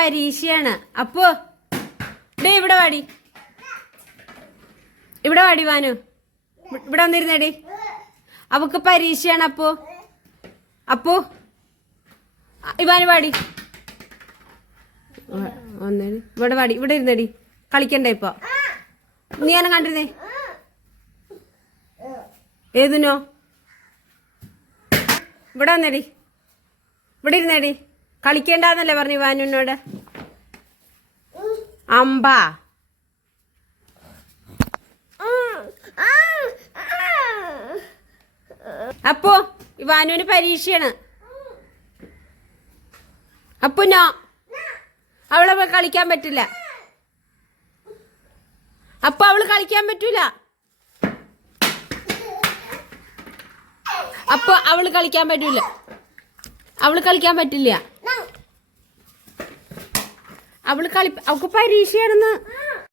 പരീക്ഷയാണ്. അപ്പോ ഡേ ഇവിടെ വാടി. ഇവിടെ വാടി വാനു. ഇവ- ഇവിടെ വന്നിരുന്നേടി അവക്ക് പരീക്ഷയാണ് അപ്പോ. അപ്പോ ഇവാനു വാടി. വന്നേടി ഇവിടെ വാടി. ഇവിടെ ഇരുന്നേടി കളിക്കണ്ടേ ഇപ്പൊ? നീ എന്നെ കണ്ടിരുന്നേ? ഏതിനോ? ഇവിടെ വന്നേടി ഇവിടെ ഇരുന്നേടി കളിക്കണ്ടെന്നല്ലേ പറഞ്ഞു വാനുവിനോട് അമ്പ. അപ്പോ വാനുവിന് പരീക്ഷയാണ്. അപ്പുനോ അവളെ കളിക്കാൻ പറ്റില്ല. അപ്പൊ അവൾ കളിക്കാൻ പറ്റൂല. അപ്പൊ അവൾ കളിക്കാൻ പറ്റൂല. അവൾ കളിക്കാൻ പറ്റില്ല. അവൾ കളി അവൾക്ക് പരീക്ഷയാണെന്ന്